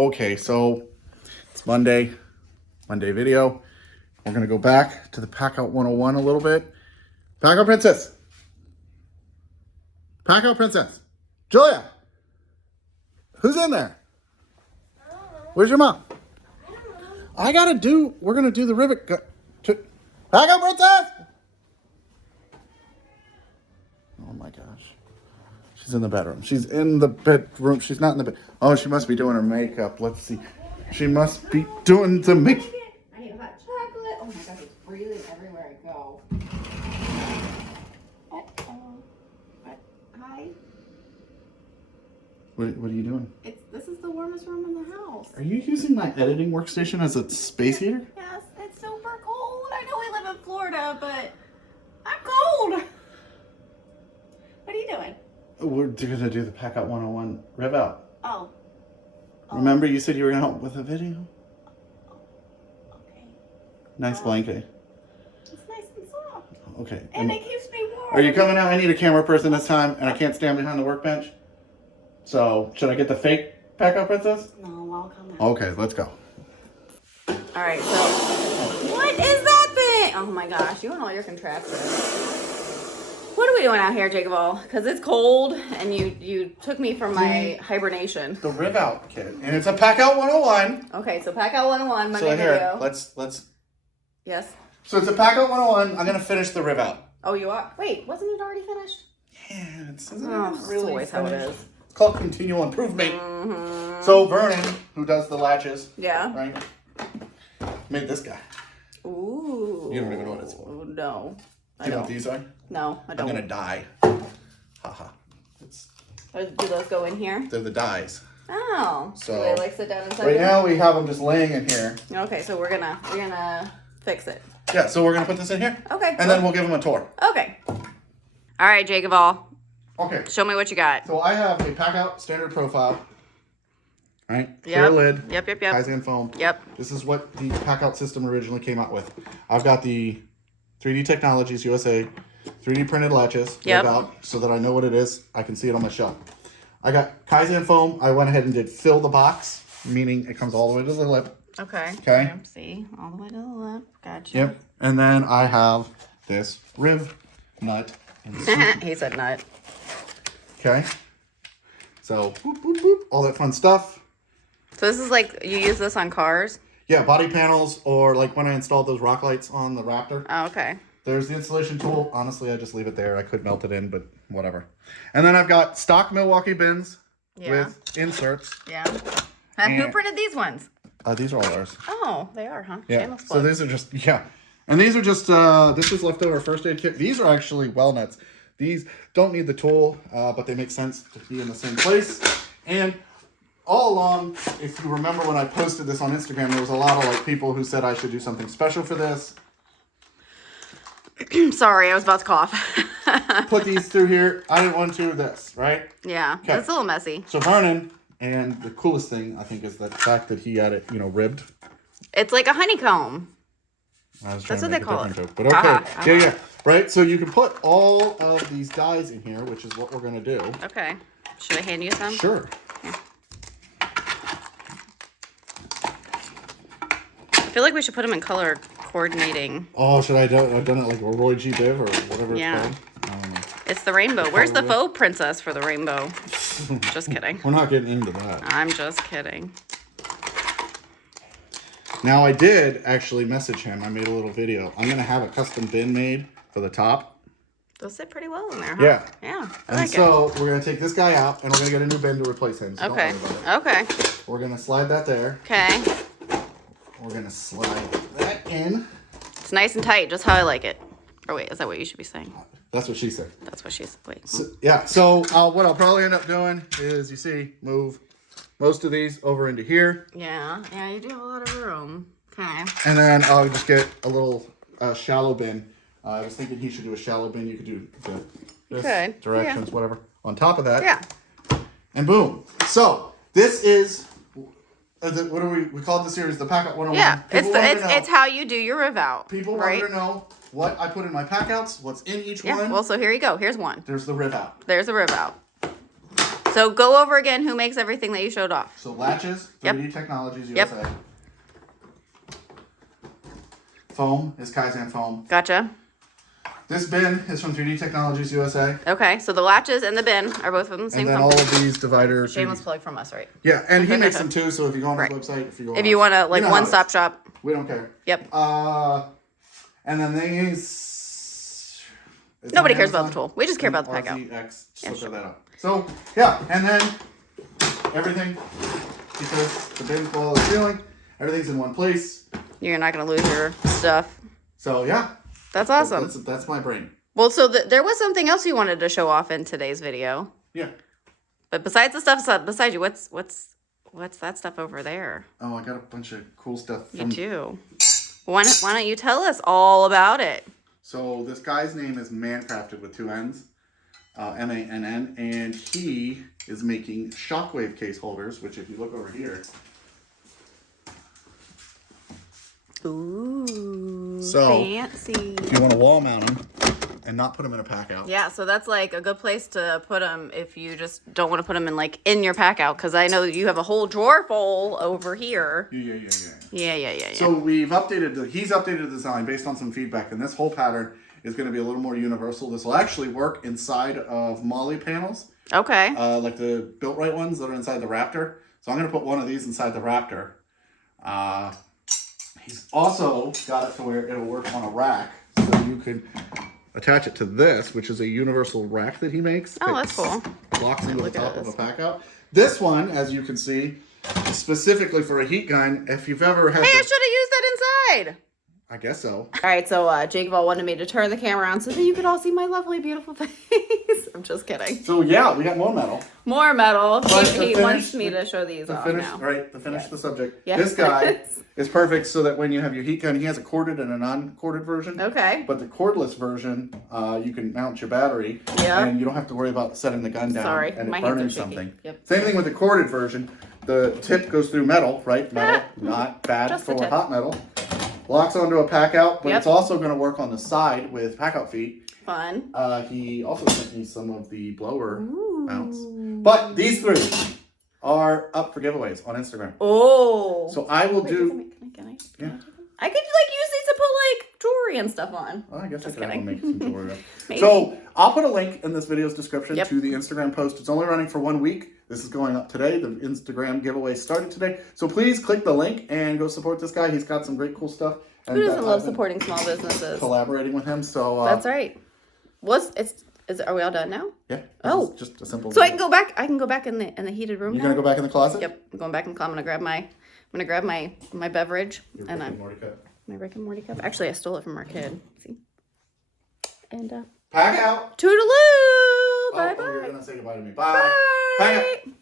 Okay, so it's Monday video. We're gonna go back to the PACKOUT 101 a little bit. PACKOUT Princess. PACKOUT Princess. Julia. Who's in there? Where's your mom? We're gonna do the rivet. PACKOUT Princess. Oh my gosh. She's in the bedroom. She's in the bedroom. She's not in the bed. Oh, she must be doing her makeup. Let's see. She must be doing the makeup. I need hot chocolate. Oh my gosh, it's freezing everywhere I go. Hi. What are you doing? This is the warmest room in the house. Are you using my editing workstation as a space heater? Yes, it's super cold. I know we live in Florida, but I'm cold. What are you doing? We're gonna do the PACKOUT 101 RivOUT. Oh. Remember you said you were gonna help with a video? Okay. Nice blanket. It's nice and soft. Okay. And it keeps me warm. Are you coming out? I need a camera person this time, and I can't stand behind the workbench. So, should I get the fake PACKOUT Princess? No, I'll come out. Okay, let's go. Alright, so what is that thing? Oh my gosh, you and all your contraptions. What are we doing out here, JakeOfALL? Because it's cold, and you took me from my hibernation. The RivOUT kit, and it's a PACKOUT 101. Okay, so PACKOUT 101, Monday So here, video. let's. Yes. So it's a PACKOUT 101. I'm gonna finish the RivOUT. Oh, you are? Wait, wasn't it already finished? Yeah, it's Really always how it is. It's called continual improvement. So Vernon, who does the latches, Yeah. right, made this guy. Ooh. You don't even know what it's for. No. Do you know what these are? No, I I'm don't. gonna die. Haha. Do those go in here? They're the dies. Oh. So, do they like sit down inside? Right now we have them just laying in here. Okay, so we're gonna fix it. Yeah, so we're gonna put this in here. Okay. And then we'll give them a tour. Okay. All right, JakeOfALL. Okay. Show me what you got. So I have a PACKOUT standard profile. Right? Clear Yep. lid. Yep. Kaizen Foam. Yep. This is what the PACKOUT system originally came out with. I've got the 3dtechnologiesusa 3D printed latches Yep. out so that I know what it is. I can see it on my shelf. I got Kaizen Foam. I went ahead and did fill the box, meaning it comes all the way to the lip. Okay. Okay. Yep, see, all the way to the lip. Gotcha. Yep. And then I have this Rivnut. He said nut. Okay. So, boop, boop, boop, all that fun stuff. So this is like, you use this on cars? Yeah, body panels, or like when I installed those rock lights on the Raptor. Oh, okay. There's the installation tool. Honestly, I just leave it there. I could melt it in, but whatever. And then I've got stock Milwaukee bins with inserts. Yeah. Who printed these ones? These are all ours. Oh, they are, huh? Yeah. Shameless So plug. these are just, yeah. And these are just, this is leftover first aid kit. These are actually well nuts. These don't need the tool, but they make sense to be in the same place. And all along, if you remember when I posted this on Instagram, there was a lot of like people who said I should do something special for this. Sorry, I was about to cough. Put these through here. I didn't want to do this, right? Yeah, Okay. it's a little messy. So Vernon, and the coolest thing I think is the fact that he had it, you know, ribbed. It's like a honeycomb. I was That's trying what to they make a call different it. joke, but okay. Yeah. Right? So you can put all of these dies in here, which is what we're going to do. Okay. Should I hand you some? Sure. Here. I feel like we should put them in color coordinating. Oh, should I do I've done it like a Roy G. Biv or whatever Yeah. it's called? It's the rainbow. Where's the faux princess for the rainbow? Just kidding. We're not getting into that. I'm just kidding. Now, I did actually message him. I made a little video. I'm going to have a custom bin made for the top. Those sit pretty well in there, huh? Yeah. Yeah, I And like so we're going to take this guy out, and we're going to get a new bin to replace him. So it. Okay. Don't worry about it. Okay. We're going to slide that there. Okay. We're going to slide that in. It's nice and tight, just how I like it. Or wait, is that what you should be saying? That's what she said. That's what she's... Wait. So, yeah, so what I'll probably end up doing is, you see, move most of these over into here. Yeah, you do have a lot of room. Okay. And then I'll just get a little shallow bin. I was thinking he should do a shallow bin. You could do this directions, whatever. On top of that. Yeah. And boom. So this is, what do we call the series? The PACKOUT 101. Yeah, People it's how you do your RivOUT. People right? want to know what I put in my PACKOUTs, what's in each one. Well, so here you go. Here's one. There's the RivOUT. There's a RivOUT. So go over again who makes everything that you showed off. So Latches, 3D Technologies USA. Foam is Kaizen Foam. Gotcha. This bin is from 3D Technologies USA. Okay, so the Latches and the bin are both from the same company. And then company. all of these dividers. Shameless plug from us, right? Yeah, and he makes them too, so if you go on his website, if you want to, like, one-stop shop. We don't care. Yep. And then these... Nobody cares about the tool. We just care about the PACKOUT. That up. So, yeah, and then everything, because the bin's below the ceiling, everything's in one place. You're not going to lose your stuff. So, yeah. That's awesome. That's my brain. Well, so there was something else you wanted to show off in today's video. Yeah. But besides the stuff beside you, what's that stuff over there? Oh, I got a bunch of cool stuff. You do. Why don't you tell us all about it? So this guy's name is Mancrafted with 2 N's, M-A-N-N, and he is making shockwave case holders, which if you look over here. Ooh, so fancy. If you want to wall mount them and not put them in a PACKOUT. Yeah, so that's like a good place to put them if you just don't want to put them in like in your PACKOUT, because I know you have a whole drawer full over here. Yeah. So he's updated the design based on some feedback, and this whole pattern is going to be a little more universal. This will actually work inside of Molly panels. Okay. Like the built right ones that are inside the Raptor. So I'm going to put one of these inside the Raptor. He's also got it to where it'll work on a rack, so you can attach it to this, which is a universal rack that he makes. Oh, that's cool. Locks into the top of a PACKOUT. This one, as you can see, is specifically for a heat gun. If you've ever had... Hey, I should have used that inside. I guess so. All right, so JakeOfALL wanted me to turn the camera on so that you could all see my lovely, beautiful face. I'm just kidding. So yeah, we got more metal. More metal. But He wants me to show these off now. Right, to finish the subject. Yes. This guy is perfect so that when you have your heat gun, he has a corded and a non-corded version. Okay. But the cordless version, you can mount your battery. Yeah. And you don't have to worry about setting the gun down and it my burning hands are shaky. something. Yep. Same thing with the corded version. The tip goes through metal, right? Metal, not bad Just the for tip. hot metal. Locks onto a PACKOUT, but Yep. it's also going to work on the side with PACKOUT feet. Fun. He also sent me some of the blower mounts. But these 3 are up for giveaways on Instagram. Oh. So I will do... Can I take Yeah. them? I could like use these to put like jewelry and stuff on. Well, I guess I Just could have kidding. make some jewelry. Maybe. So I'll put a link in this video's description Yep. to the Instagram post. It's only running for 1 week. This is going up today. The Instagram giveaway started today. So please click the link and go support this guy. He's got some great cool stuff. And Who doesn't love supporting small businesses? Collaborating with him. So That's right. Are we all done now? Yeah. Oh. Just a simple. So I can go back. I can go back in the heated room. You're gonna go back in the closet? Yep. I'm going back in the closet. I'm gonna grab my beverage Your and Rick and Morty cup. my Rick and Morty cup. Actually, I stole it from our kid. See. And PACKOUT. toodaloo. Bye bye. You're gonna say goodbye to me. Bye. Bye. PACKOUT.